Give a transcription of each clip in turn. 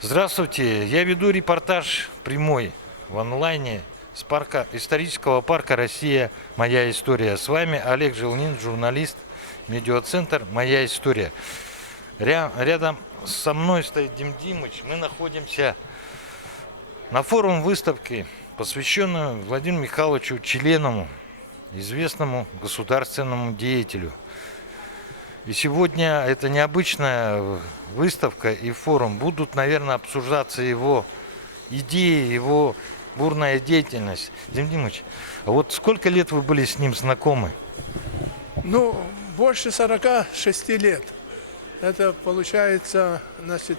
Здравствуйте, я веду репортаж прямой в онлайне с исторического парка «Россия. Моя история». С вами Олег Желнин, журналист, медиацентр «Моя история». Рядом со мной стоит Дим Димыч. Мы находимся на форум выставки, посвященную Владимиру Михайловичу Членову, известному государственному деятелю. И сегодня это необычная выставка и форум. Будут, наверное, обсуждаться его идеи, его бурная деятельность. Дим Димыч, а вот сколько лет вы были с ним знакомы? Больше 46 лет. Это получается, значит,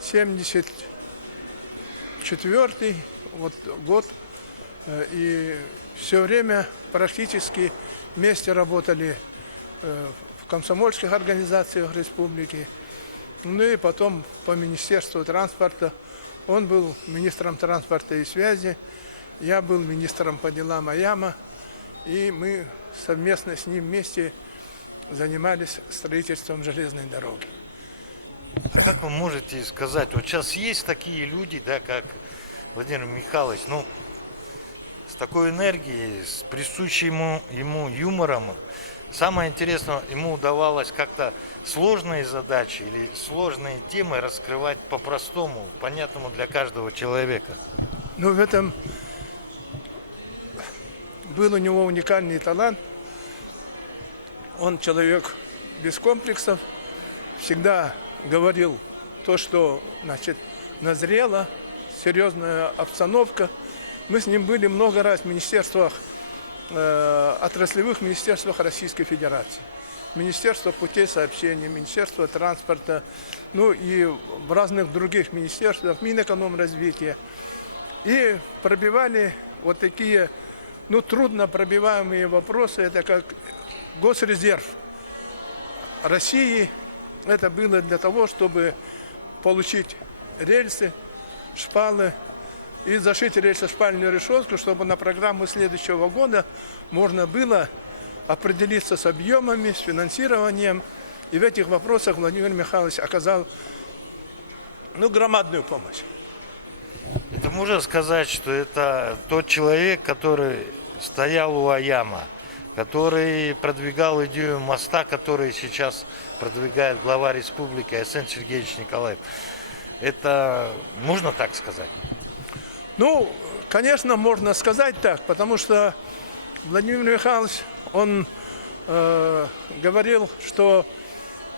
74-й год. И все время практически вместе работали в комсомольских организациях республики. Ну и потом по Министерству транспорта. Он был министром транспорта и связи, я был министром по делам АЯМа. И мы совместно с ним вместе занимались строительством железной дороги. А как вы можете сказать, вот сейчас есть такие люди, да, как Владимир Михайлович, с такой энергией, с присущим ему юмором. Самое интересное, ему удавалось как-то сложные задачи или сложные темы раскрывать по-простому, понятному для каждого человека. В этом был у него уникальный талант. Он человек без комплексов, всегда говорил то, что, назрело, серьезная обстановка. Мы с ним были много раз в министерствах, отраслевых министерствах Российской Федерации. Министерство путей сообщения, Министерство транспорта, и в разных других министерствах, Минэкономразвития. И пробивали вот такие, трудно пробиваемые вопросы, это как госрезерв России. Это было для того, чтобы получить рельсы, шпалы, и зашить рельсо-шпальную решетку, чтобы на программу следующего года можно было определиться с объемами, с финансированием. И в этих вопросах Владимир Михайлович оказал громадную помощь. Это можно сказать, что это тот человек, который стоял у АЯМа, который продвигал идею моста, который сейчас продвигает глава республики Арсений Сергеевич Николаев. Это можно так сказать? Конечно, можно сказать так, потому что Владимир Михайлович, он говорил, что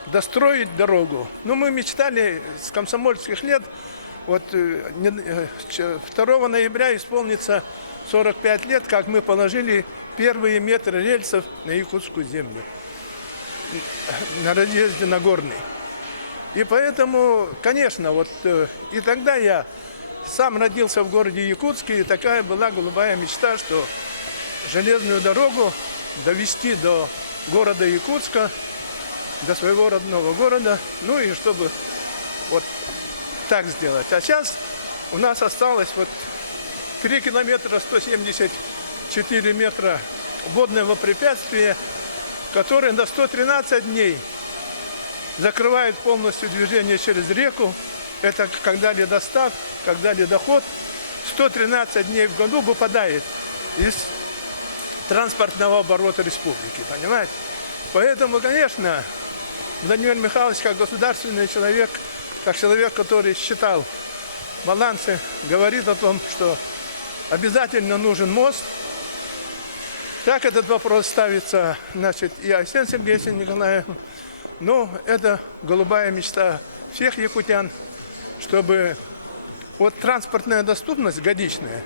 достроить дорогу. Мы мечтали с комсомольских лет, 2 ноября исполнится 45 лет, как мы положили первые метры рельсов на якутскую землю, на разъезде Нагорный. И поэтому, конечно, и тогда я сам родился в городе Якутске, и такая была голубая мечта, что железную дорогу довести до города Якутска, до своего родного города, и чтобы так сделать. А сейчас у нас осталось 3 километра 174 метра водного препятствия, которое на 113 дней закрывает полностью движение через реку. Это когда ледостав, когда ледоход 113 дней в году выпадает из транспортного оборота республики, понимаете? Поэтому, конечно, Владимир Михайлович, как государственный человек, как человек, который считал балансы, говорит о том, что обязательно нужен мост. Так этот вопрос ставится, и Арсену Сергеевичу Николаеву. Это голубая мечта всех якутян, чтобы транспортная доступность годичная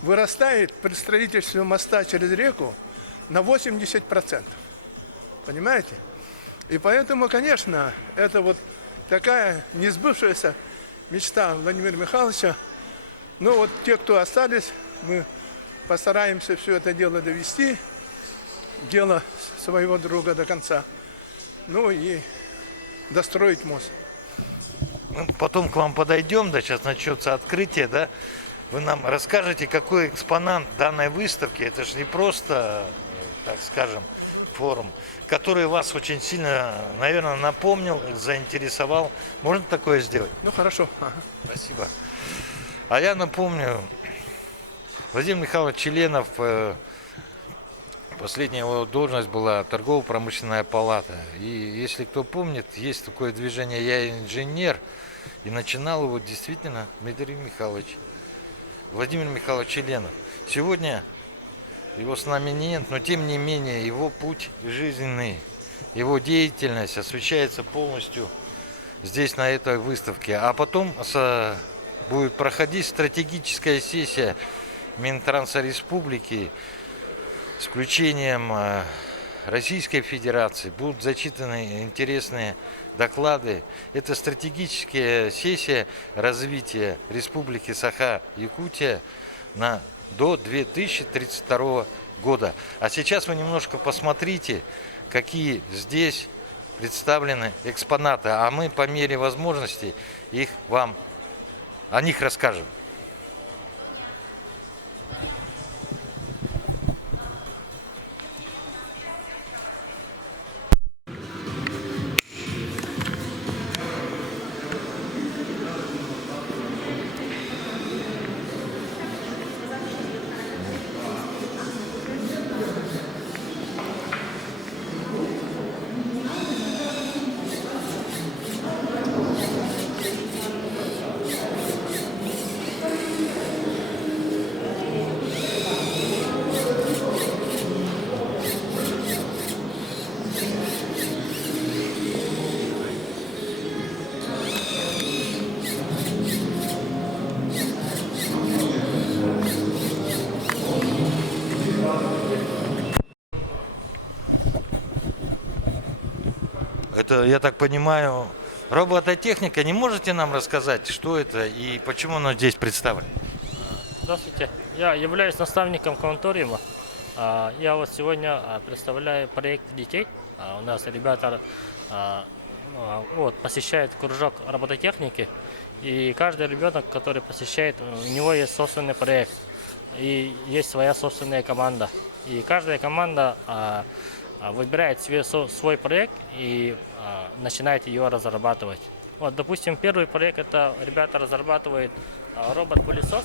вырастает при строительстве моста через реку на 80%. Понимаете? И поэтому, конечно, это такая несбывшаяся мечта Владимира Михайловича. Те, кто остались, мы постараемся все это дело довести, дело своего друга до конца, и достроить мост. Потом к вам подойдем, сейчас начнется открытие, да? Вы нам расскажете, какой экспонат данной выставки. Это же не просто, так скажем, форум, который вас очень сильно, наверное, напомнил, заинтересовал. Можно такое сделать? Ну хорошо. Ага. Спасибо. А я напомню, Владимир Михайлович Членов, последняя его должность была торгово-промышленная палата. И если кто помнит, есть такое движение «Я инженер», и начинал его действительно Дмитрий Михайлович, Владимир Михайлович Членов. Сегодня его с нами нет, но тем не менее его путь жизненный, его деятельность освещается полностью здесь, на этой выставке. А потом будет проходить стратегическая сессия Минтранса Республики с включением Российской Федерации. Будут зачитаны интересные доклады. Это стратегическая сессия развития Республики Саха-Якутия до 2032 года. А сейчас вы немножко посмотрите, какие здесь представлены экспонаты, а мы по мере возможностей о них расскажем. Это, я так понимаю, робототехника. Не можете нам рассказать, что это и почему оно здесь представлено? Здравствуйте, я являюсь наставником кванториума. Я вот сегодня представляю проект детей. У нас ребята посещают кружок робототехники, и каждый ребенок, который посещает, у него есть собственный проект, и есть своя собственная команда. И каждая команда выбирает себе свой проект и начинает ее разрабатывать. Вот, допустим, первый проект — это ребята разрабатывают робот-пылесос,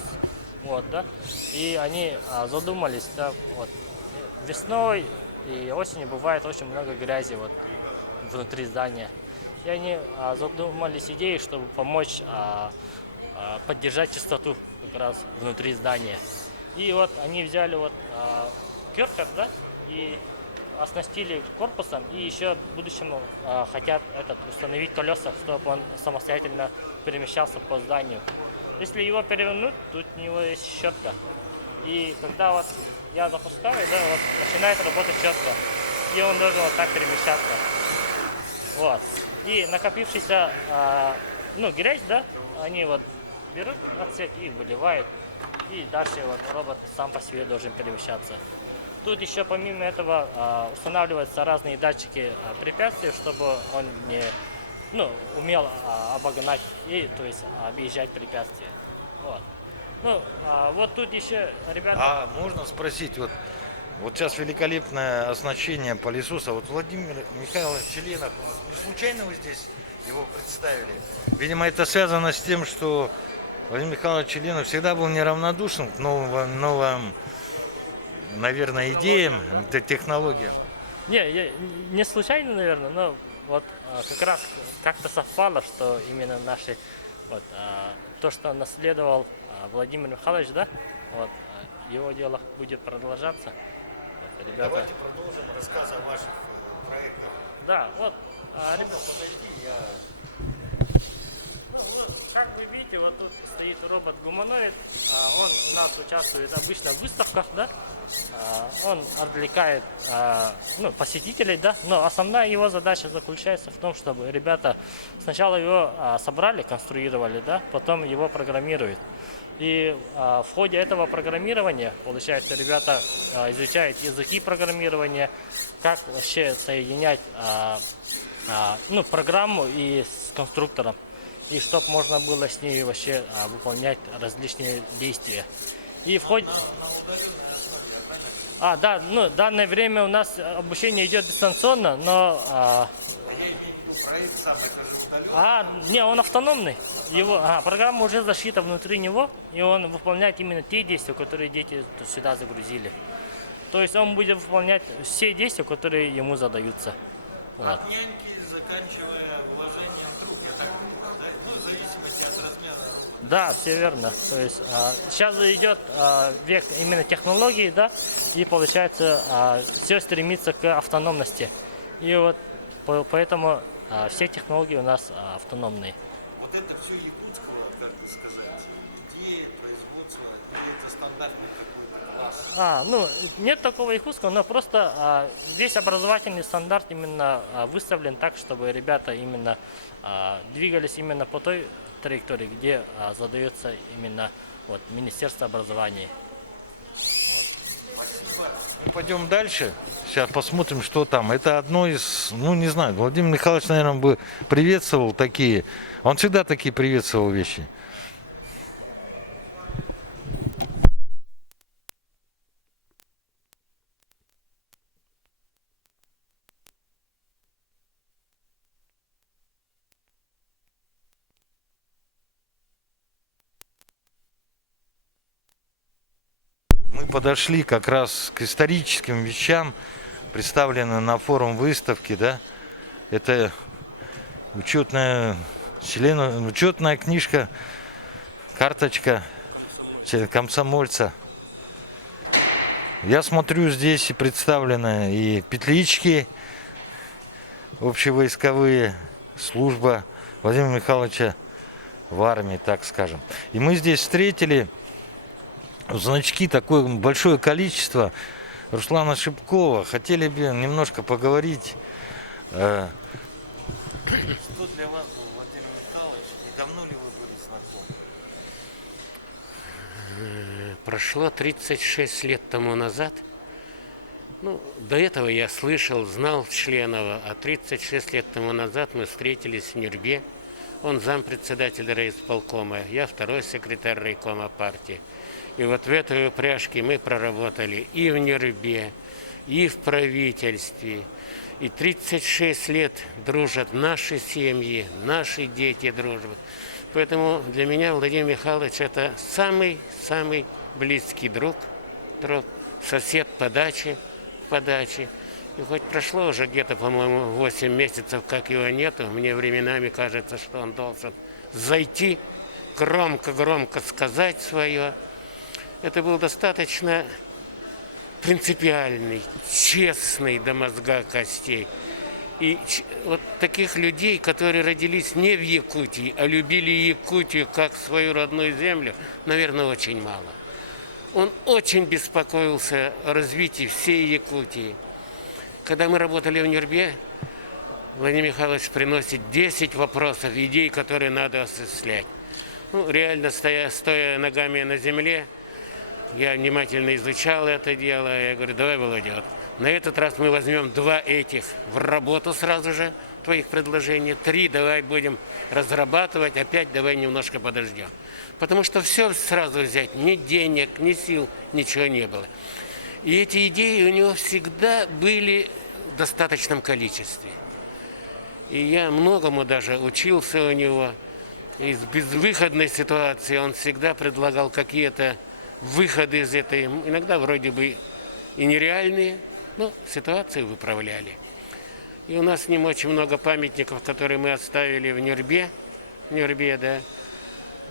и они задумались, весной и осенью бывает очень много грязи внутри здания. И они задумались идеей, чтобы помочь поддержать чистоту как раз внутри здания. И вот они взяли керхер, и оснастили корпусом, и еще в будущем хотят установить колеса, чтобы он самостоятельно перемещался по зданию. Если его перевернуть, тут у него есть щетка. И когда я запускаю, начинает работать щетка. И он должен так перемещаться. И накопившийся грязь, они берут отсек и выливают. И дальше робот сам по себе должен перемещаться. Тут еще помимо этого устанавливаются разные датчики препятствий, чтобы он не умел обогнать то есть объезжать препятствия. Тут еще ребята... А можно спросить, вот сейчас великолепное оснащение пылесоса. Владимир Михайлович Членов, не случайно вы здесь его представили? Видимо, это связано с тем, что Владимир Михайлович Членов всегда был неравнодушен к новым, наверное, идеям, технологиям. Не случайно, наверное, но как раз как-то совпало, что именно наши то, что наследовал Владимир Михайлович, его дело будет продолжаться. Ребята. Давайте продолжим рассказ о ваших проектах. Да, как вы видите, тут стоит робот-гуманоид. Он у нас участвует обычно в выставках, он отвлекает посетителей, но основная его задача заключается в том, чтобы ребята сначала его собрали, конструировали, потом его программируют. И в ходе этого программирования, получается, ребята изучают языки программирования, как вообще соединять программу и с конструктором, и чтобы можно было с ней вообще выполнять различные действия. И в ходе... Да, ну, в данное время у нас обучение идет дистанционно, но... Не, он автономный. Программа уже зашита внутри него, и он выполняет именно те действия, которые дети сюда загрузили. То есть он будет выполнять все действия, которые ему задаются. Вот. От няньки, заканчивая вложением рук, я так понимаю, да? Ну, в зависимости от размера. Да, все верно. То есть сейчас идет век именно технологий, да, и получается все стремится к автономности. И вот поэтому все технологии у нас автономные. Вот это все якутского, как сказать, идея, производства, или это стандартный какой-то класс? Ну, нет такого якутского, но просто весь образовательный стандарт именно выставлен так, чтобы ребята именно двигались именно по той траектории, где задается именно вот, Министерство образования. Пойдем дальше. Сейчас посмотрим, что там. Это одно из, ну не знаю, Владимир Михайлович, наверное, бы приветствовал такие. Он всегда такие приветствовал вещи. Мы подошли как раз к историческим вещам, представленным на форум выставки, да. Это учетная книжка, карточка комсомольца. Я смотрю, здесь и представлены и петлички общевойсковые, служба Владимира Михайловича в армии, так скажем. И мы здесь встретили значки, такое большое количество. Руслана Шипкова. Хотели бы немножко поговорить. Что для вас был Владимир Михайлович? И давно ли вы были знакомы? Прошло 36 лет тому назад. Ну, до этого я слышал, знал Членова, а 36 лет тому назад мы встретились в Нюрбе. Он зампредседателя райисполкома, я второй секретарь райкома партии. И вот в этой упряжке мы проработали и в Нюрбе, и в правительстве. И 36 лет дружат наши семьи, наши дети дружат. Поэтому для меня Владимир Михайлович это самый близкий друг, сосед по даче. И хоть прошло уже где-то, по-моему, 8 месяцев, как его нету, мне временами кажется, что он должен зайти, громко сказать свое. Это был достаточно принципиальный, честный до мозга костей. И вот таких людей, которые родились не в Якутии, а любили Якутию как свою родную землю, наверное, очень мало. Он очень беспокоился о развитии всей Якутии. Когда мы работали в Нюрбе, Владимир Михайлович приносит 10 вопросов, идей, которые надо осуществлять. Ну, реально, стоя ногами на земле, я внимательно изучал это дело. Я говорю, давай, Володя, вот на этот раз мы возьмем 2 этих в работу сразу же, твоих предложений. 3 давай будем разрабатывать, опять давай немножко подождем. Потому что все сразу взять, ни денег, ни сил, ничего не было. И эти идеи у него всегда были в достаточном количестве. И я многому даже учился у него. Из безвыходной ситуации он всегда предлагал какие-то выходы из этой, иногда вроде бы и нереальные, но ситуацию выправляли. И у нас с ним очень много памятников, которые мы оставили в Нюрбе, да.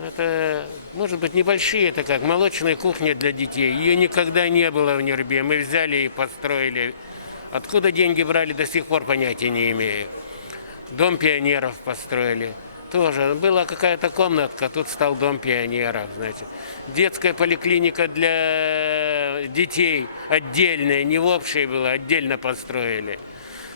Это, может быть, небольшие, это как молочная кухня для детей. Ее никогда не было в Нюрбе. Мы взяли и построили. Откуда деньги брали, до сих пор понятия не имею. Дом пионеров построили. Тоже была какая-то комнатка, тут стал дом пионеров, значит. Детская поликлиника для детей отдельная, не в общей была, отдельно построили.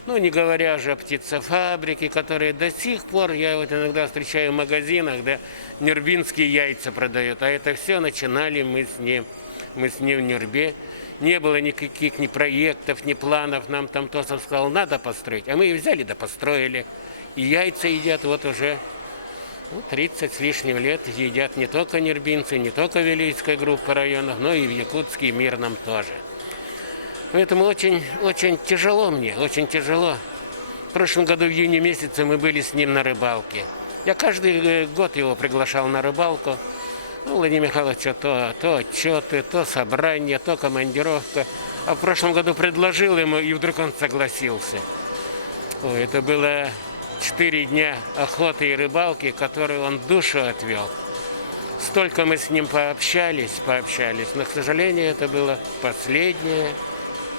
Ну, не говоря же о птицефабрике, которые до сих пор, я вот иногда встречаю в магазинах, да, нюрбинские яйца продают. А это все начинали мы с ним в Нюрбе. Не было никаких ни проектов, ни планов. Нам там Тосов сказал, надо построить. А мы и взяли, да построили. И яйца едят вот уже 30 с лишним лет. Едят не только нюрбинцы, не только Вилийская группа районов, но и в Якутске и Мирном тоже. Поэтому очень, очень тяжело мне, очень тяжело. В прошлом году в июне месяце мы были с ним на рыбалке. Я каждый год его приглашал на рыбалку. Ну, Владимир Михайлович, то отчеты, то собрание, то командировка. А в прошлом году предложил ему, и вдруг он согласился. Ой, это было 4 дня охоты и рыбалки, которые он душу отвел. Столько мы с ним пообщались, но, к сожалению, это было последнее,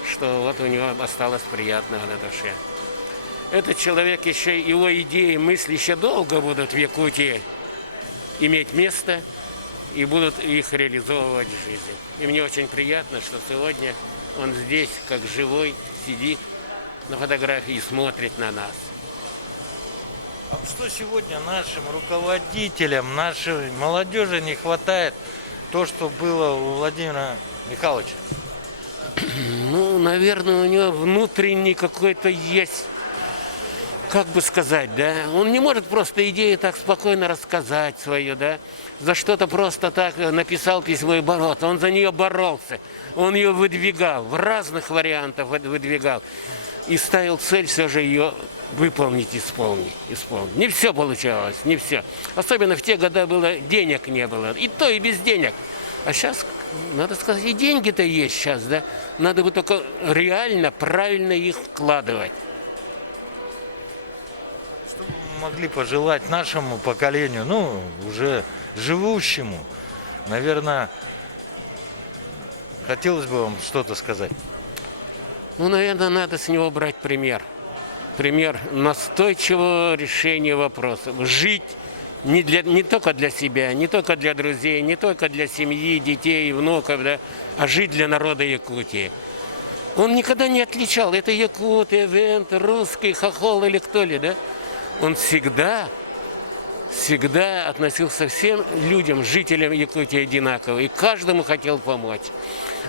что вот у него осталось приятного на душе. Этот человек еще, его идеи, мысли еще долго будут в Якутии иметь место и будут их реализовывать в жизни. И мне очень приятно, что сегодня он здесь, как живой, сидит на фотографии и смотрит на нас. А что сегодня нашим руководителям, нашей молодежи не хватает, то, что было у Владимира Михайловича? Ну, наверное, у него внутренний какой-то есть, как бы сказать, да, он не может просто идею так спокойно рассказать свою, да, за что-то просто так написал письмо и боролся. Он за нее боролся, он ее выдвигал, в разных вариантах выдвигал. И ставил цель все же ее выполнить, исполнить. Не все получалось, не все. Особенно в те годы было, денег не было, и то, и без денег. А сейчас, надо сказать, и деньги-то есть сейчас, да, надо бы только реально, правильно их вкладывать. Могли пожелать нашему поколению, ну, уже живущему, наверное, хотелось бы вам что-то сказать. Ну, наверное, надо с него брать пример. Пример настойчивого решения вопросов. Жить не только для себя, не только для друзей, не только для семьи, детей, внуков, да, а жить для народа Якутии. Он никогда не отличал, это якут, эвент, русский, хохол или кто ли, да? Он всегда относился к всем людям, жителям Якутии одинаково, и каждому хотел помочь.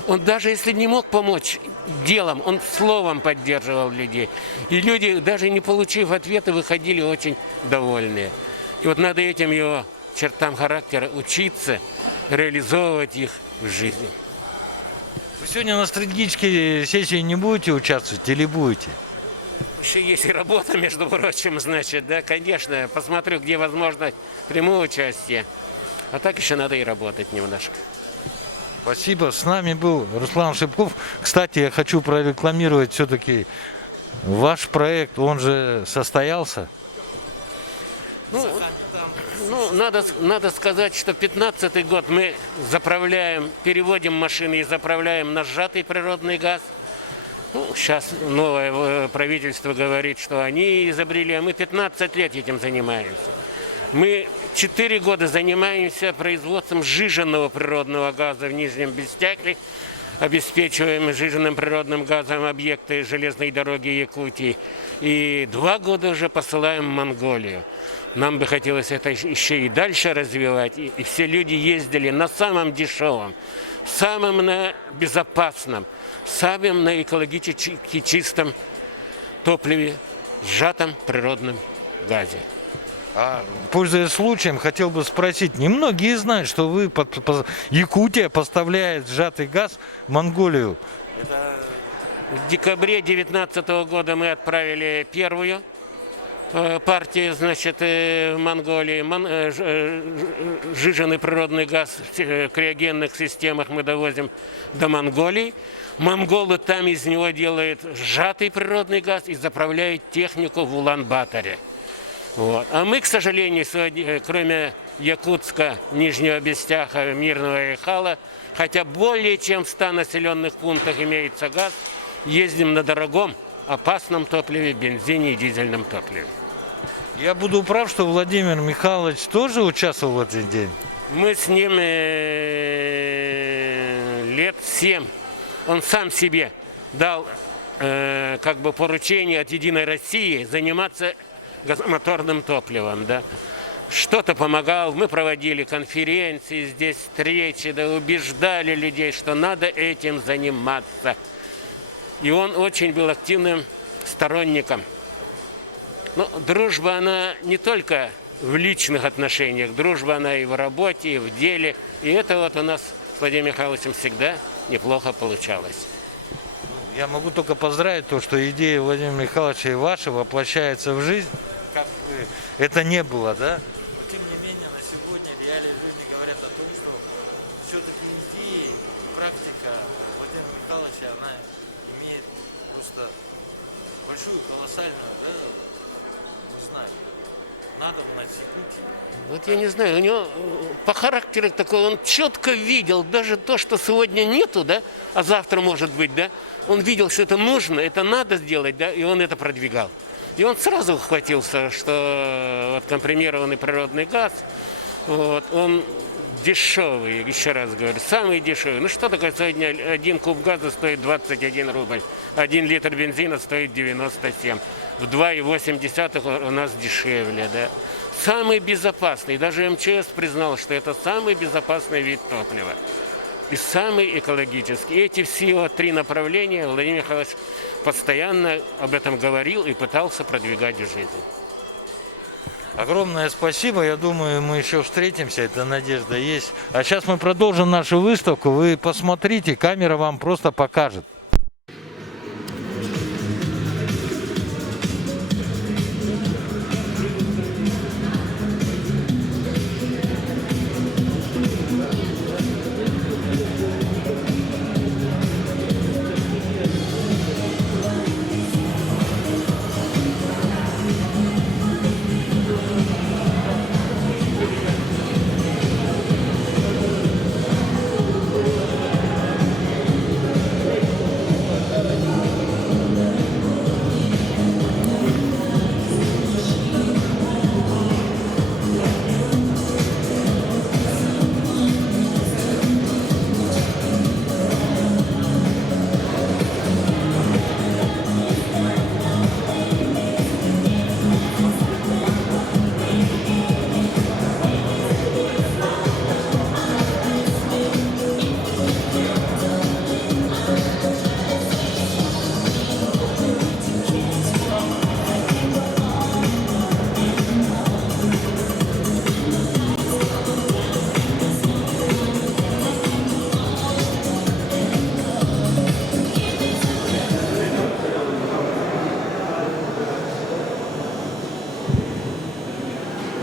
Он даже если не мог помочь делом, он словом поддерживал людей. И люди, даже не получив ответа, выходили очень довольные. И вот надо этим его чертам характера учиться, реализовывать их в жизни. Вы сегодня на стратегической сессии не будете участвовать или будете? Еще есть и работа, между прочим, значит, да, конечно, посмотрю, где возможно приму участие. А так еще надо и работать немножко. Спасибо. С нами был Руслан Шипков. Кстати, я хочу прорекламировать все-таки ваш проект. Он же состоялся. Ну, надо сказать, что 15-й год мы переводим машины и заправляем на сжатый природный газ. Ну, сейчас новое правительство говорит, что они изобрели, а мы 15 лет этим занимаемся. Мы 4 года занимаемся производством сжиженного природного газа в Нижнем Бестякле, обеспечиваем сжиженным природным газом объекты железной дороги Якутии. И 2 года уже посылаем в Монголию. Нам бы хотелось это еще и дальше развивать. И все люди ездили на самом дешевом, самом безопасном, самом на экологически чистом топливе, сжатом природном газе. Пользуясь случаем, хотел бы спросить, немногие знают, что Якутия поставляет сжатый газ в Монголию. В декабре 2019 года мы отправили первую партию, значит, в Монголии. Сжиженный природный газ в криогенных системах мы довозим до Монголии. Монголы там из него делают сжатый природный газ и заправляют технику в Улан-Баторе. Вот. А мы, к сожалению, сегодня, кроме Якутска, Нижнего Бестяха, Мирного и Хала, хотя более чем в 100 населенных пунктах имеется газ, ездим на дорогом, опасном топливе, бензине и дизельном топливе. Я буду прав, что Владимир Михайлович тоже участвовал в этот день? Мы с ним лет 7. Он сам себе дал поручение от «Единой России» заниматься газомоторным топливом, да. Что-то помогал, мы проводили конференции, здесь встречи, да, убеждали людей, что надо этим заниматься. И он очень был активным сторонником. Но дружба, она не только в личных отношениях, дружба, она и в работе, и в деле. И это вот у нас с Владимиром Михайловичем всегда неплохо получалось. Я могу только поздравить то, что идея Владимира Михайловича и ваша воплощается в жизнь. Как бы это не было, да? Но тем не менее, на сегодня реалии жизни говорят о том, что все-таки идеи, практика Владимира Михайловича, она имеет просто большую, колоссальную, да, не знаю, надобность секунд. Вот я не знаю, у него по характеру такой, он четко видел даже то, что сегодня нету, да, а завтра может быть, да, он видел, что это нужно, это надо сделать, да, и он это продвигал. И он сразу ухватился, что, вот, к примеру, он и природный газ, вот, он дешевый, еще раз говорю, самый дешевый. Ну что такое сегодня 1 куб газа стоит 21 рубль, 1 литр бензина стоит 97, в 2,8 у нас дешевле, да. Самый безопасный, даже МЧС признал, что это самый безопасный вид топлива и самый экологический. Эти все 3 направления Владимир Михайлович постоянно об этом говорил и пытался продвигать в жизнь. Огромное спасибо. Я думаю, мы еще встретимся. Эта надежда есть. А сейчас мы продолжим нашу выставку. Вы посмотрите, камера вам просто покажет.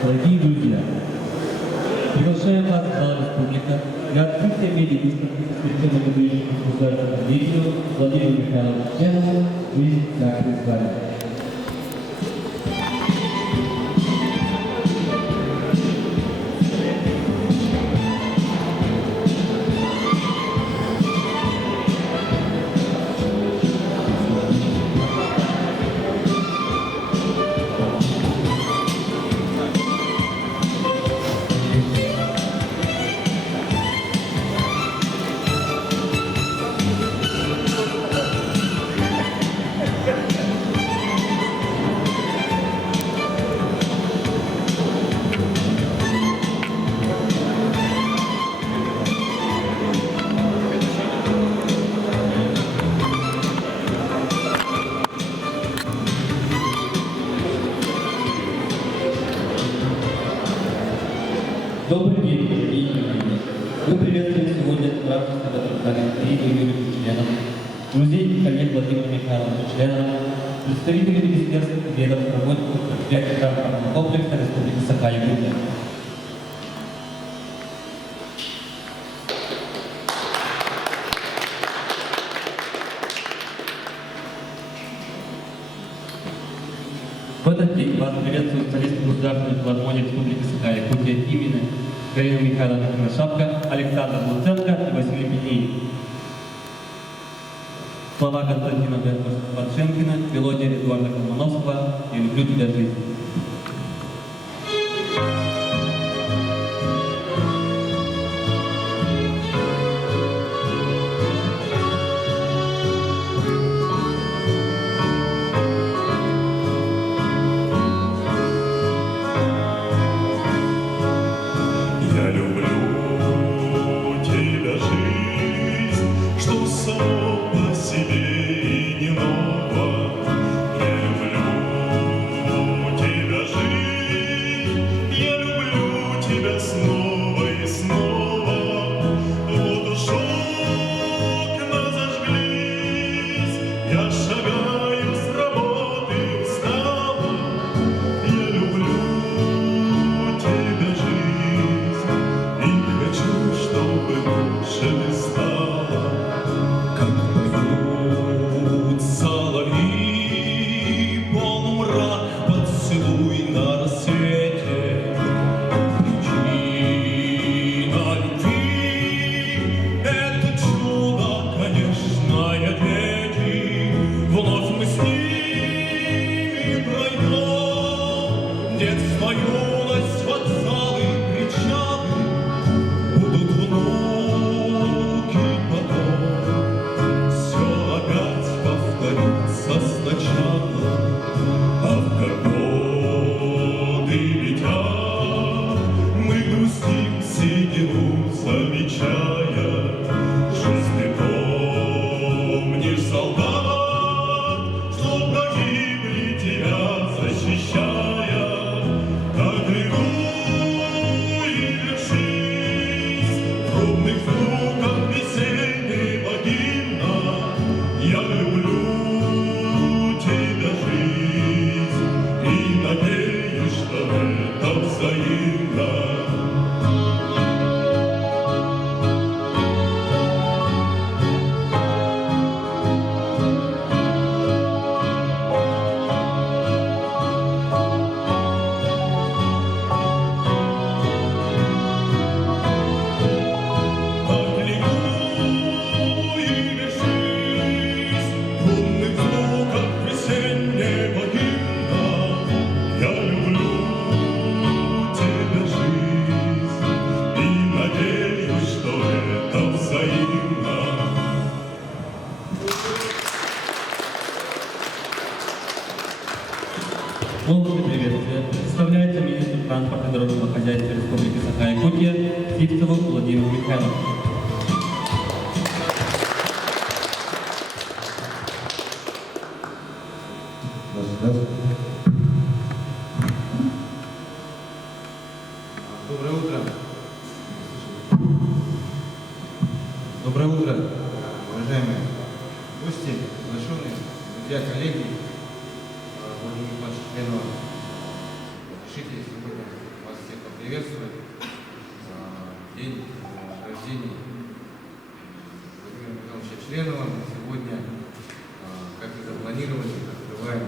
Дорогие друзья, приглашаем вас в зал «Республика» для открытия медиа-выставки посвященной выдающемуся государственному деятелю Владимиру Михайловичу Ченову «Жизнь как призвание». Добрый день, дорогие коллеги. Мы приветствуем сегодня здравствуйте представителей членов, друзей и коллег Владимира Михайловича Членова, представителей министерств, ведомств, работников предприятий транспортного комплекса Республики Саха-Якутия. В этот день вас приветствует солист Государственной филармонии Республики Саха-Якутия имени Галина Михайловна Хорошапка, Александр Луценко и Василий Петеев. Слова Константина Подшенкина, мелодия Эдуарда Колмановского «Я люблю тебя, жизнь». Я люблю тебя, жизнь, что само по себе и не ново. Я люблю тебя. это взаимно. Полное приветствие представляется министр транспорта и дорожного хозяйства Республики Саха-Якутия Сивцеву Владимиру Михайловичу. Доброе утро. Доброе утро, уважаемые гости, приглашенные, друзья, коллеги. Владимир Иванович Членов, разрешите сегодня вас всех поприветствовать в день рождения Владимира Михайловича Членова. Сегодня, как и запланировали, открываем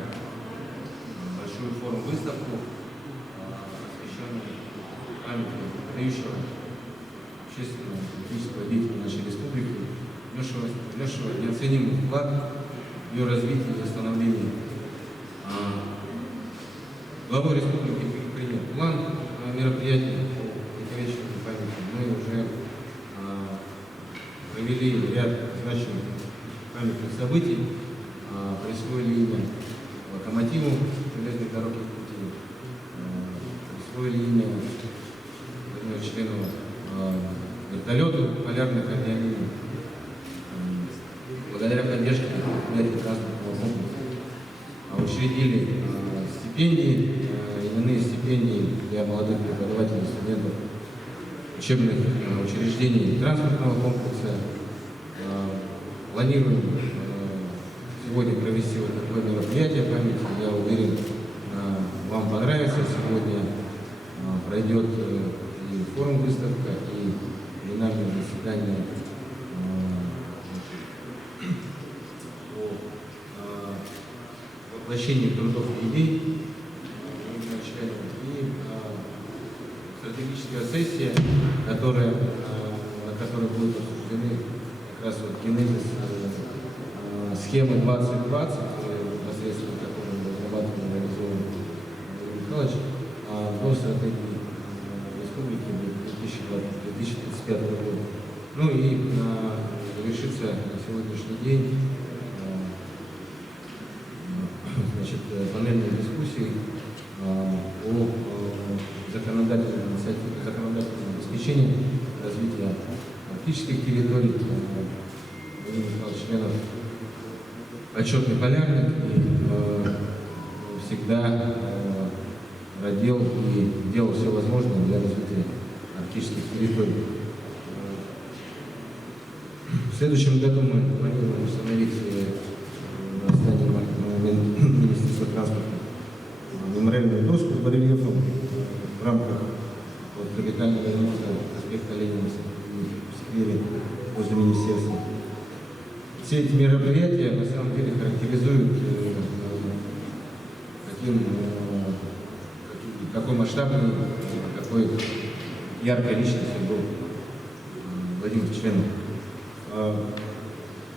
большую форум-выставку, посвященную памяти выдающего общественного политического деятеля нашей республики, внесшего неоценимый вклад в ее развитие и становление. Главой республики принят план мероприятий по увековечению памяти. Мы уже провели ряд значимых памятных событий, присвоили имя локомотиву железной дороги пути, присвоили имя Владимира Членова вертолету полярных авиалиний. Благодаря поддержке предприятий транспортного комплекса учредили стипендии, именные стипендии для молодых преподавателей, студентов учебных учреждений транспортного комплекса. Планируем сегодня провести вот такое мероприятие памяти. Я уверен, вам понравится. Сегодня пройдет и форум-выставка, и пленарное заседание воплощение трудов и идей и стратегическая сессия, на которой будут обсуждены как раз вот генезис схемы 2020, непосредственно которую разрабатывал и реализован Владимир Михайлович, до стратегии республики 2035 года. Ну и завершится на сегодняшний день панельной дискуссии о законодательном обеспечении развития арктических территорий. Владимир Михайлович Членов отчетный полярник и всегда родил и делал все возможное для развития арктических территорий. В следующем году мы планируем установить на здании Министерства транспорта мемориальную доску с барельефом в рамках капитального ремонта проспекта Ленина в сквере возле министерства. Все эти мероприятия на самом деле характеризуют какой масштабный, какой яркой личностью был Владимир Членов.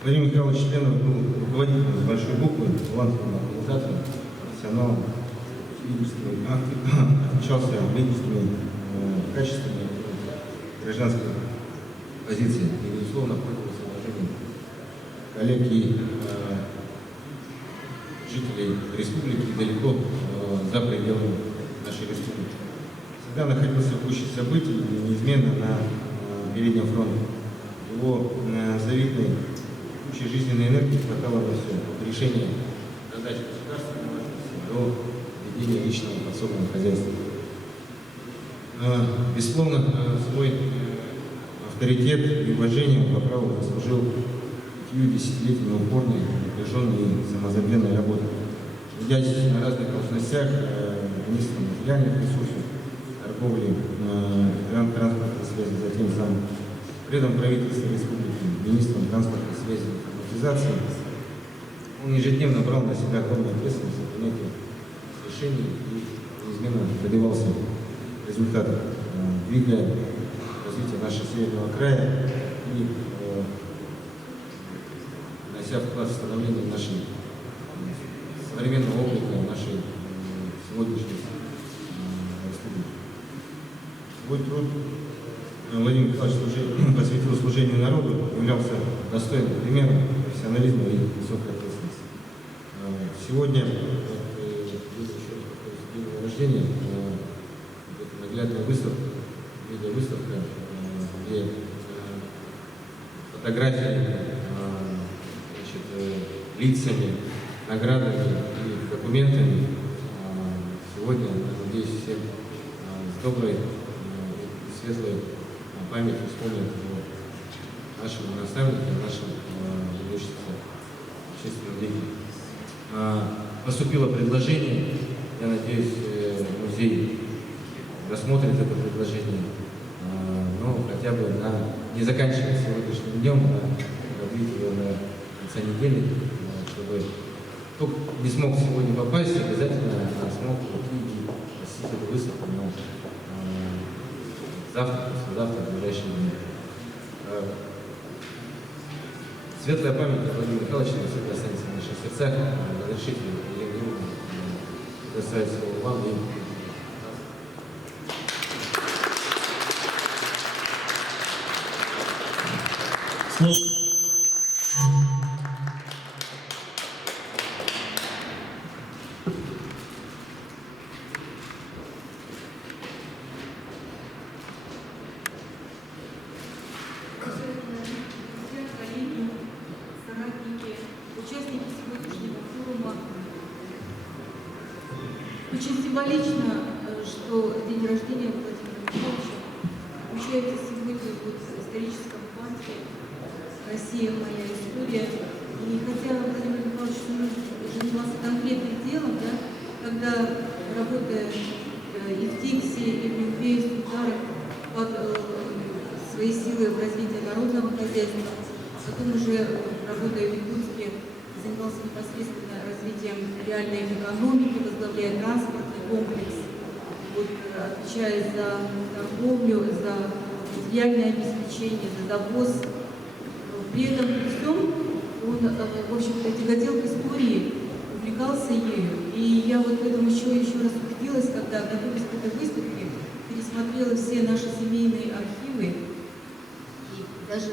Владимир Михайлович Членов был руководителем с большой буквы, талантливым организатором, профессионалом, отличался лидерскими качествами гражданской позиции и, безусловно, пользовался уважением коллег и жителей республики далеко за пределами нашей республики. Всегда находился в гуще событий и неизменно на переднем фронте. Его завидной кучей жизненной энергии хватало на все, от решения задач государственной важности до ведения личного подсобного хозяйства. Безусловно, свой авторитет и уважение он по праву заслужил 5 десятилетиями упорной, напряженной и самозабвенной работы. Трудясь на разных должностях, министром материальных ресурсов, торговли, транспортной связи, затем зампредом правительства республики, министром транспортной связи и автоматизации. Он ежедневно брал на себя огромную ответственность за принятие решений и неизменно добивался результатов, двигая развитие нашего северного края и внося вклад в становление нашей современного облика нашей сегодняшней республики. Свой труд Владимир Николаевич посвятил служению народу, являлся достойным примером профессионализма и высокой ответственности. Сегодня, день рождения, наглядная выставка, видеовыставка, где фотографии, лицами, наградами и документами. Сегодня, надеюсь, все с доброй и светлой памятью вспомнят о нашем наставнике, о нашем выдающемся общественном деятеле. Поступило предложение, я надеюсь, музей рассмотрит это предложение, но хотя бы не заканчивая сегодняшним днем, продлить его до конца недели, чтобы кто не смог сегодня попасть, обязательно смог прийти и посетить эту выставку завтра, послезавтра, в ближайшие дни. Светлая память Владимира Михайловича всегда останется в наших сердцах. Разрешите, Елена Юрьевна, предоставить слово вам и участники сегодняшнего форума. Очень символично, что день рождения Владимира Михайловича отмечается сегодня в историческом парке «Россия. Моя история». И хотя Владимир Михайлович занимался конкретным делом, да, когда работая и в ТИКСе, и в Литве, и в Сударах, свои силы в развитии народного хозяйства, потом уже работая в Якутске, занимался непосредственно развитием реальной экономики, возглавляя транспортный комплекс, отвечая за торговлю, за материальное обеспечение, за довоз. При этом при всем он, в общем-то, тяготел к истории, увлекался ею. И я в этом еще раз убедилась, когда, готовясь к этой выставке, пересмотрела все наши семейные архивы. И даже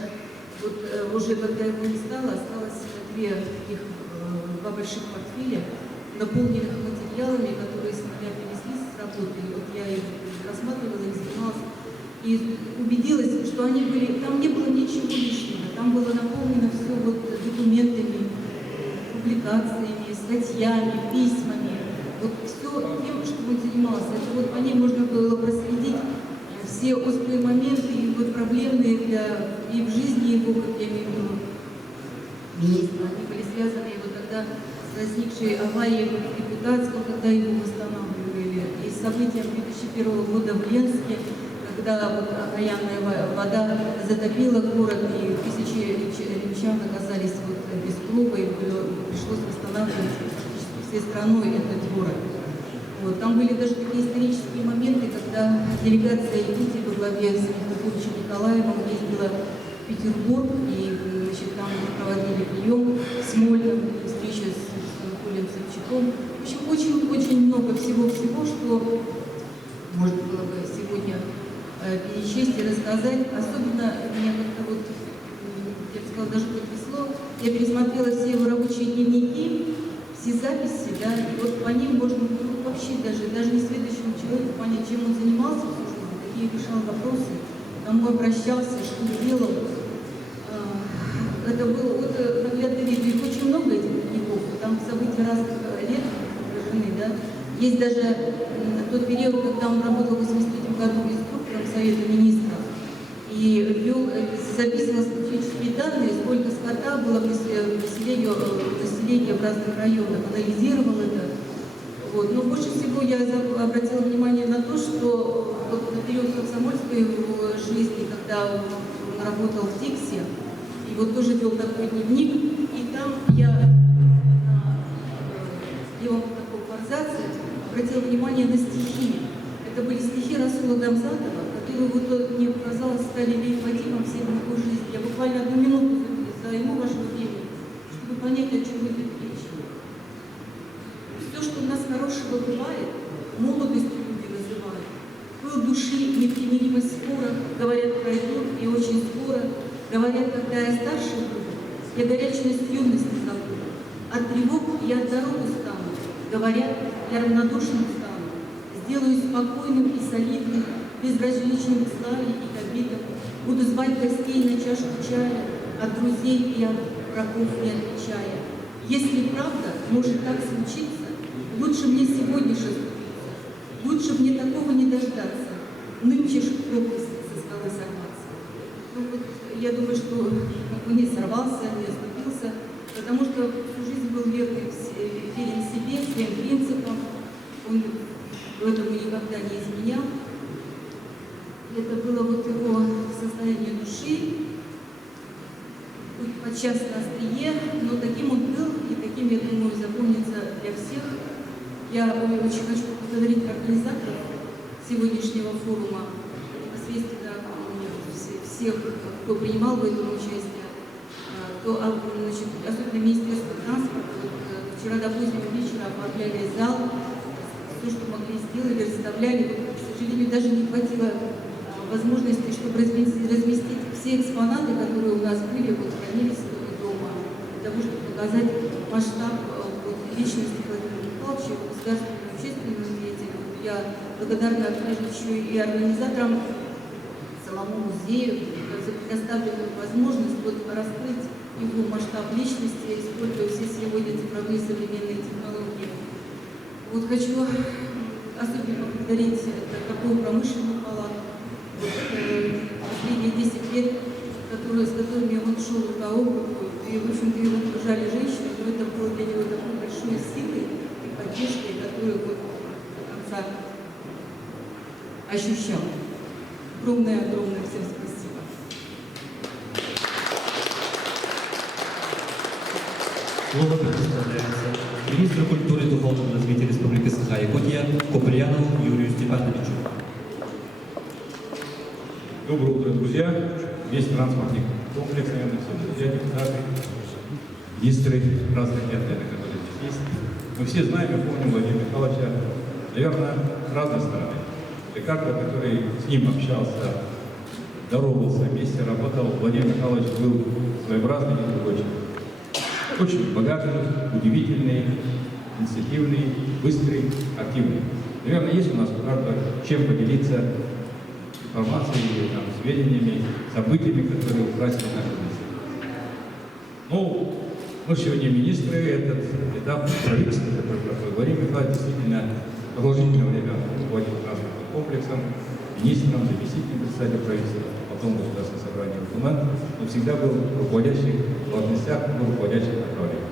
уже когда его не стало, осталось два больших портфеля, наполненных материалами, которые с нуля привезли с работы. Я их рассматривала, их занималась и убедилась, что они были, там не было ничего лишнего, там было наполнено все документами, публикациями, статьями, письмами. Все тем, что он занимался. Это по ним можно было проследить все острые моменты и проблемные и в жизни его, как я имею в виду, министра. Они были связаны тогда с возникшей аварией в Депутатском, когда его восстанавливали, и с событием 2001 года в Ленске, когда окаянная вода затопила город, и тысячи римчан оказались без крова, и пришлось восстанавливать всей страной этот город. Там были даже такие исторические моменты, когда делегация Якутии во главе с Михаилом Николаевым ездила в Петербург, и там мы проводили прием в Смольном, встреча с Анатолием Собчаком. В общем, очень много всего-всего, что можно было бы сегодня перечесть и рассказать. Особенно меня как-то я бы сказала, даже потрясло. Я пересмотрела все его рабочие дневники, все записи, да, и по ним можно вообще даже не следующему человеку понять, чем он занимался в службе, какие решал вопросы, кому обращался, что делал. Это было наглядно видно. Их очень много, этих дневников, там события разных лет отражены, да. Есть даже тот период, когда он работал в 1983 году инструктором Совета министров и записывал статистические данные, сколько скота было населения в разных районах, анализировал это. Но больше всего я обратила внимание на то, что взрослой его жизни, когда он работал в ТИКСе, и вот тоже вел такой дневник, и там я делала такой форзаце, обратила внимание на стихи. Это были стихи Расула Дамзатова, которые, вот, мне казалось, стали лейтмотивом всей моей жизни. Я буквально 1 минуту займу вашего времени, чтобы понять, о чем идет речь. Все, что у нас хорошего бывает, молодостью люди называют. Пыл души, непримиримость спора, говорят, пройдут и очень скоро. Говорят, когда я старше буду, я горячность юности забуду. От тревог я от дороги стану. Говорят, я равнодушным стану. Сделаю спокойным и солидным, безразличным к славе и к обидам. Буду звать гостей на чашку чая, от друзей и от врагов не отличая. Если правда может так случиться, лучше мне сегодня же сдупиться. Лучше мне такого не дождаться. Нынче ж пропасть со скалы сорваться. Ну, вот, я думаю, что он не сорвался, не оступился, потому что всю жизнь был верен себе, своим принципам. Он этому никогда не изменял. Это было вот его состояние души, подчас на острие, но таким он был, и таким, я думаю, запомнится для всех. Я очень хочу поблагодарить организаторов сегодняшнего форума, посредственно всех, кто принимал в этом участие, значит, особенно Министерство транспорта. Вчера до позднего вечера оформляли зал, все, что могли, сделали, расставляли. К сожалению, даже не хватило возможности, чтобы разместить все экспонаты, которые у нас были, вот, хранились дома, для того, чтобы показать масштаб вот, личности Владимира Михайловича, государственного общественного деятеля. Я благодарна, прежде всего, и организаторам, самому музею за предоставленную возможность вот, раскрыть его масштаб личности, используя все сегодня цифровые современные технологии. Вот хочу особенно поблагодарить такую промышленную палату. Последние 10 лет, с которыми он шел рука об руку, и, в общем-то, его окружали женщины, но это было для него такой большой силой и поддержкой, которую он до конца ощущал. Огромное-огромное всем спасибо. Слово предоставляется министру культуры и духовного развития Республики Саха-Якутия Куприянову Юрию Степановичу. Доброе утро, друзья. Весь транспортный комплекс, наверное, все друзья, депутаты, министры разных лет, которые здесь есть. Мы все знаем и помним Владимира Михайловича, наверное, с разной стороны. Для каждого, который с ним общался, здоровался, вместе работал, Владимир Михайлович был своеобразный и другой человек. Очень богатый, удивительный, инициативный, быстрый, активный. Наверное, есть у нас у каждого чем поделиться информацией, там, сведениями, событиями, которые украсили нашу жизнь. Ну, мы сегодня министры, этот этап правительства, который проходит. Владимир Михайлович действительно продолжительное время руководил транспортным комплексом, министром, заместителем председателя правительства, потом государственное собрание документов, но всегда был руководящий в должностях, был руководящий направлением.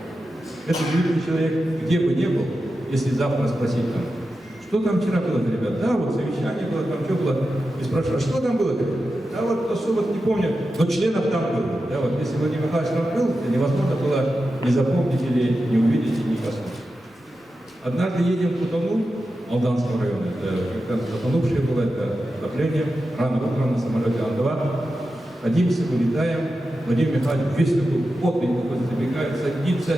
Это удивительный человек, где бы ни был, если завтра спросить там, что там вчера было, ребят? Да, вот совещание было, там что было? И спрашивают, а что там было? Да вот особо не помню, но членов там было. Да, вот если Владимир Михайлович там был, то невозможно было не запомнить или не увидеть, и не коснуться. Однажды едем в Кутану, Алданского района, это затонувшее было, это отопление, рано утром на самолете Ан-2, садимся, вылетаем, Владимир Михайлович весь такой потный, какой-то забегает, садится,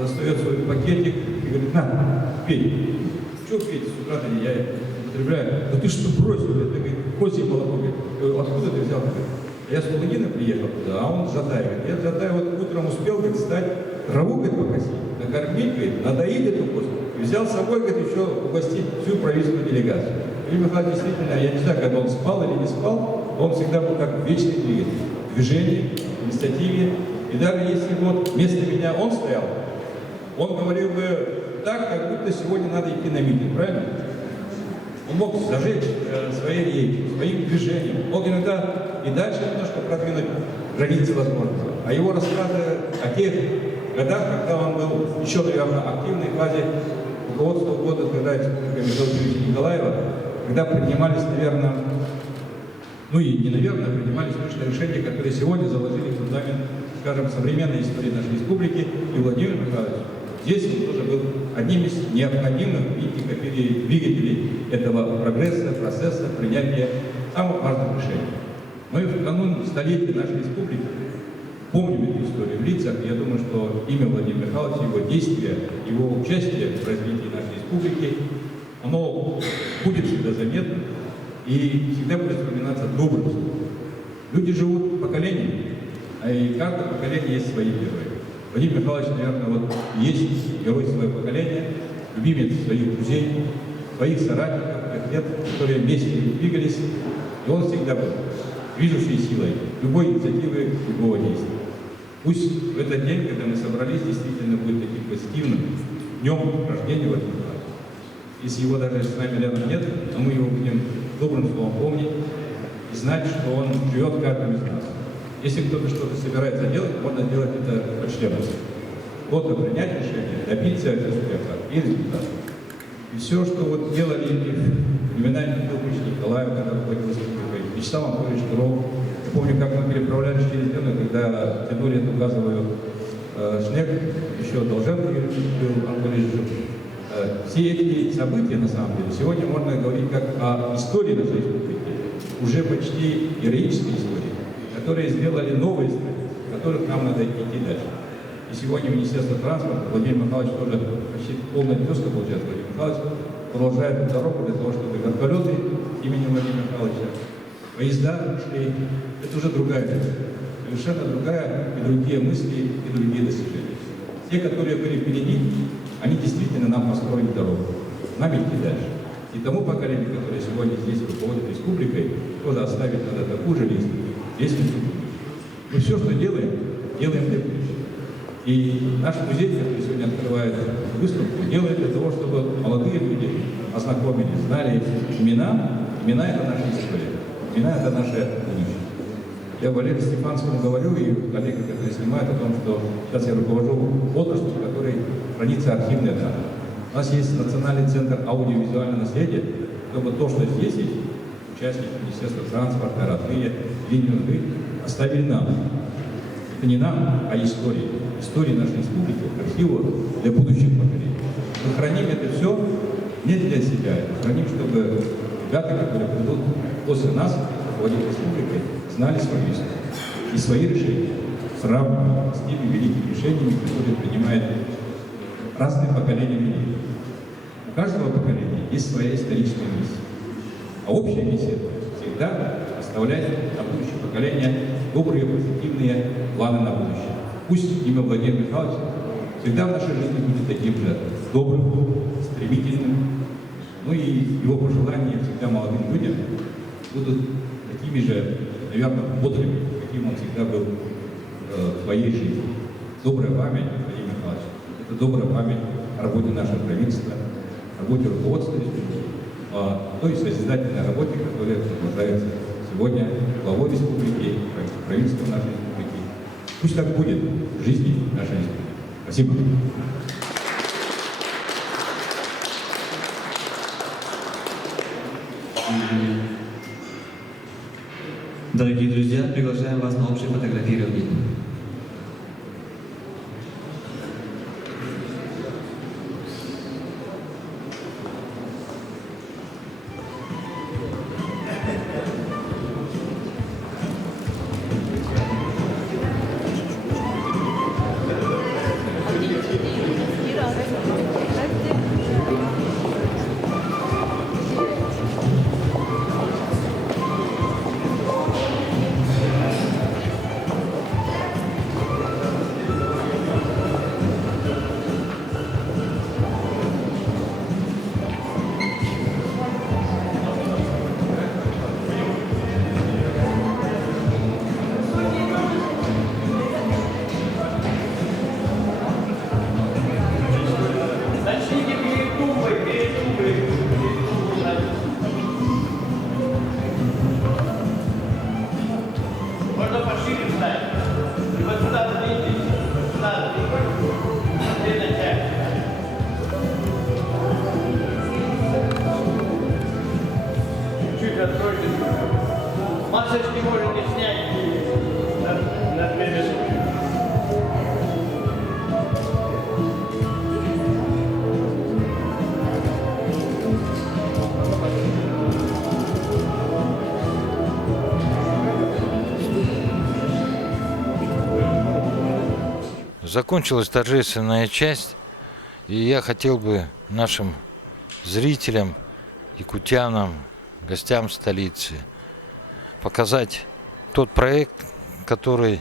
достает свой пакетик и говорит, на, пей. Что пить с утра-то я употребляю? Да ты что бросил? Это, говорит, козье молоко. Говорит, откуда ты взял? Говорит, я с Кулагина приехал туда, а он с Жадай. Говорит, я с Жадай вот утром успел, говорит, встать, траву, говорит, покосить, накормить, говорит, надоить эту козу. Взял с собой, говорит, еще угостить всю правительственную делегацию. Владимир Михайлович действительно, я не знаю, когда он спал или не спал, он всегда был как вечный двигатель. Движение, инициативе. И даже если вот вместо меня он стоял, он говорил бы так, как будто сегодня надо идти на митинг, правильно? Он мог зажечь своей речью, своим движением, мог иногда и дальше немножко продвинуть границы возможностей. А его рассказы о тех годах, когда он был еще, наверное, активной фазе руководства года, когда Михаила Николаева, когда принимались, наверное, Ну и ненаверное принимались точно решения, которые сегодня заложили фундамент, скажем, современной истории нашей республики. И Владимир Михайлович здесь он тоже был одним из необходимых, видите, двигателей этого прогресса, процесса принятия самых важных решений. Мы в канун столетия нашей республики помним эту историю в лицах. Я думаю, что имя Владимира Михайловича, его действия, его участие в развитии нашей республики, оно будет всегда заметно и всегда будет вспоминаться добрым словом. Люди живут поколениями, а и каждое поколение есть свои герои. Владимир Михайлович, наверное, вот есть герой своего поколения, любимец своих друзей, своих соратников, тех лет, которые вместе двигались, и он всегда был движущей силой любой инициативы, любого действия. Пусть в этот день, когда мы собрались, действительно будет таким позитивным днем рождения Владимира Михайловича. Если его даже с нами рядом нет, но мы его будем добрым словом помнить и знать, что он живет в каждом из нас. Если кто-то что-то собирается делать, можно делать это почтенно. Кто-то принять решение, добиться успеха и результата. И все, что вот делали времена Николаевича Николаева, когда руководил республикой, Вячеслав Анатольевич Туров. Я помню, как мы переправлялись через Лену, когда тянули эту газовую снег, еще Долженко был Анатольевич. Все эти события, на самом деле, сегодня можно говорить как о истории нашей республики, уже почти героической истории, которые сделали новые страницы, в которых нам надо идти дальше. И сегодня Министерство транспорта, Владимир Михайлович тоже почти полная тезка получается, Владимир Михайлович продолжает эту дорогу для того, чтобы вертолеты имени Владимира Михайловича, поезда шли. Это уже другая жизнь, совершенно другая, и другие мысли, и другие достижения. Те, которые были впереди, они действительно нам построили дорогу, нам идти дальше. И тому поколению, которое сегодня здесь руководит республикой, тоже оставить надо такую же лестницу. Мы все, что делаем, делаем для будущего. И наш музей, который сегодня открывает выставку, делает для того, чтобы молодые люди ознакомились, знали имена. Имена – это наша история, имена – это наше будущее. Я Валерию Стефанскому говорю, и коллеги, которые снимают, о том, что сейчас я руковожу отраслью, в которой хранится архивная данные. У нас есть Национальный центр аудиовизуального наследия, чтобы то, что здесь есть, участники Министерства транспорта, родные, линии оставили нам. Это не нам, а истории. Истории нашей республики, архиву для будущих поколений. Мы храним это все не для себя, храним, чтобы ребята, которые придут после нас, руководить республикой, знали свою историю и свои решения, сравнивая с теми великими решениями, которые принимают разные поколения людей. У каждого поколения есть своя историческая миссия. А общая миссия всегда оставлять на будущее поколение добрые, позитивные планы на будущее. Пусть имя Владимира Михайловича всегда в нашей жизни будет таким же добрым, стремительным. Ну и его пожелания всегда молодым людям будут такими же, наверное, бодрыми, каким он всегда был в своей жизни. Добрая память Владимира Михайловича. Это добрая память о работе нашего правительства, о работе руководства республики, о той созидательной работе, которая продолжается сегодня главой республики, правительством нашей республики. Пусть так будет в жизни нашей республики. Спасибо. Дорогие друзья, приглашаем вас на общее фотографирование. Масочки можете снять. На 2 минуты. Закончилась торжественная часть, и я хотел бы нашим зрителям, якутянам, гостям столицы показать тот проект, который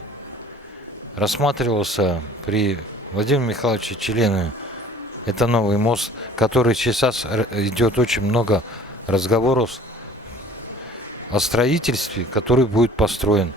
рассматривался при Владимире Михайловиче Челенове. Это новый мост, который сейчас идет очень много разговоров о строительстве, который будет построен.